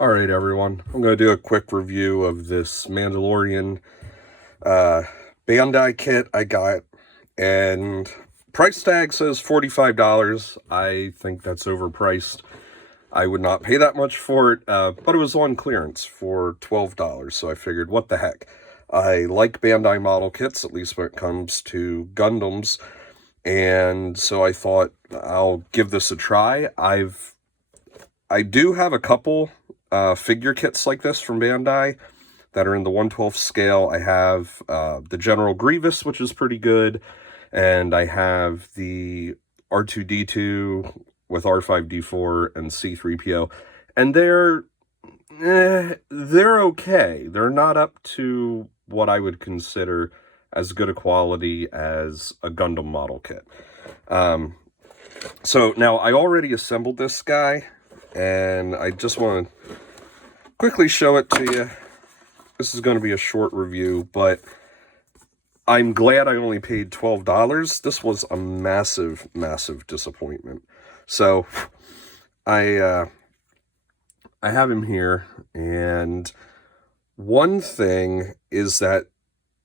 Alright everyone, I'm going to do a quick review of this Mandalorian Bandai kit I got, and price tag says $45. I think that's overpriced. I would not pay that much for it, but it was on clearance for $12, so I figured, what the heck. I like Bandai model kits, at least when it comes to Gundams, and so I thought I'll give this a try. I do have a couple figure kits like this from Bandai that are in the 1/12 scale. I have the General Grievous, which is pretty good, and I have the R2-D2 with R5-D4 and C-3PO, and they're okay. They're not up to what I would consider as good a quality as a Gundam model kit. So now I already assembled this guy, and I just want to quickly show it to you. This is going to be a short review, but I'm glad I only paid $12. This was a massive, massive disappointment. So I have him here, and one thing is that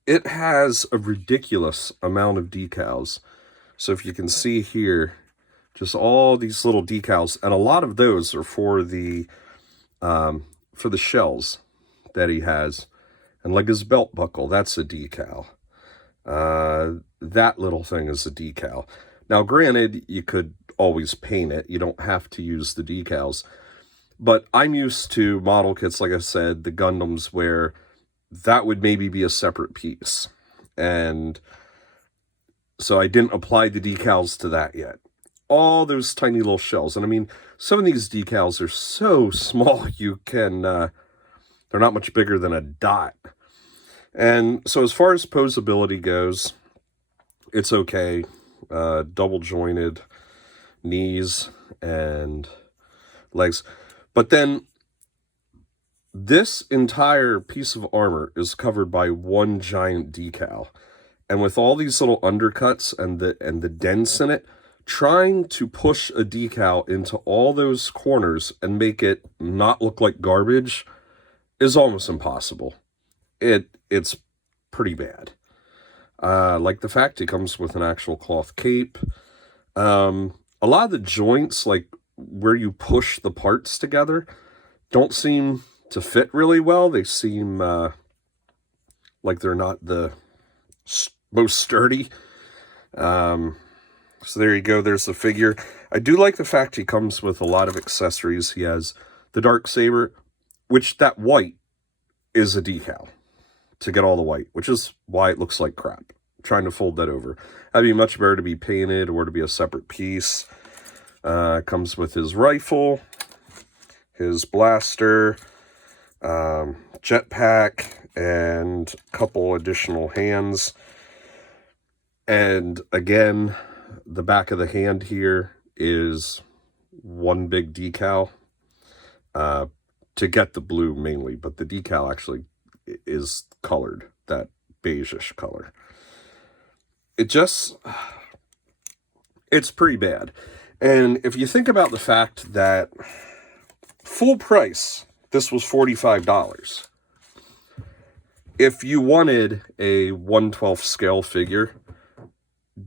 it has a ridiculous amount of decals. So if you can see here, just all these little decals, and a lot of those are for the shells that he has. And like his belt buckle, that's a decal. That little thing is a decal. Now, granted, you could always paint it. You don't have to use the decals. But I'm used to model kits, like I said, the Gundams, where that would maybe be a separate piece. And so I didn't apply the decals to that yet. All those tiny little shells. And I mean, some of these decals are so small, you can, they're not much bigger than a dot. And so as far as posability goes, it's okay. Double jointed knees and legs. But then this entire piece of armor is covered by one giant decal. And with all these little undercuts and the dents in it, trying to push a decal into all those corners and make it not look like garbage is almost impossible. It's pretty bad. Like the fact it comes with an actual cloth cape. A lot of the joints, like where you push the parts together, don't seem to fit really well. They seem like they're not the most sturdy. So there you go, there's the figure. I do like the fact he comes with a lot of accessories. He has the Darksaber, which that white is a decal to get all the white, which is why it looks like crap. I'm trying to fold that over. That'd be much better to be painted or to be a separate piece. Comes with his rifle, his blaster, jetpack, and a couple additional hands. And again, the back of the hand here is one big decal to get the blue mainly, but the decal actually is colored, that beigeish color. It's pretty bad. And if you think about the fact that full price, this was $45. If you wanted a 1/12 scale figure,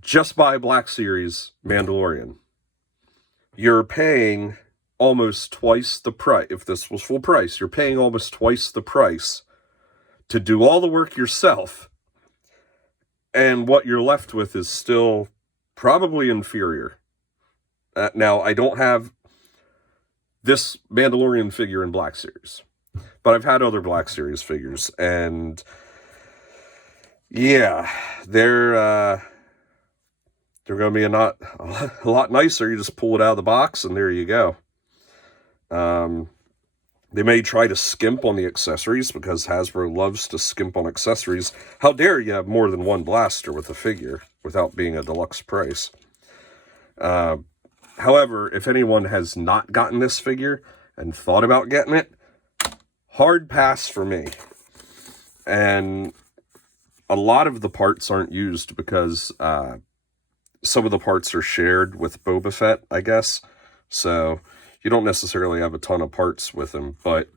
just buy Black Series Mandalorian. You're paying almost twice the price. If this was full price, you're paying almost twice the price to do all the work yourself. And what you're left with is still probably inferior. Now, I don't have this Mandalorian figure in Black Series, but I've had other Black Series figures, and yeah, they're going to be a lot nicer. You just pull it out of the box, and there you go. They may try to skimp on the accessories, because Hasbro loves to skimp on accessories. How dare you have more than one blaster with a figure without being a deluxe price? However, if anyone has not gotten this figure and thought about getting it, hard pass for me. And a lot of the parts aren't used because some of the parts are shared with Boba Fett, I guess. So you don't necessarily have a ton of parts with him, but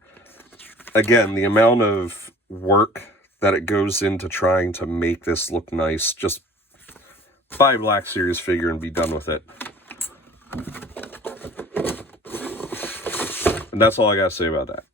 again, the amount of work that it goes into trying to make this look nice, just buy a Black Series figure and be done with it. And that's all I gotta say about that.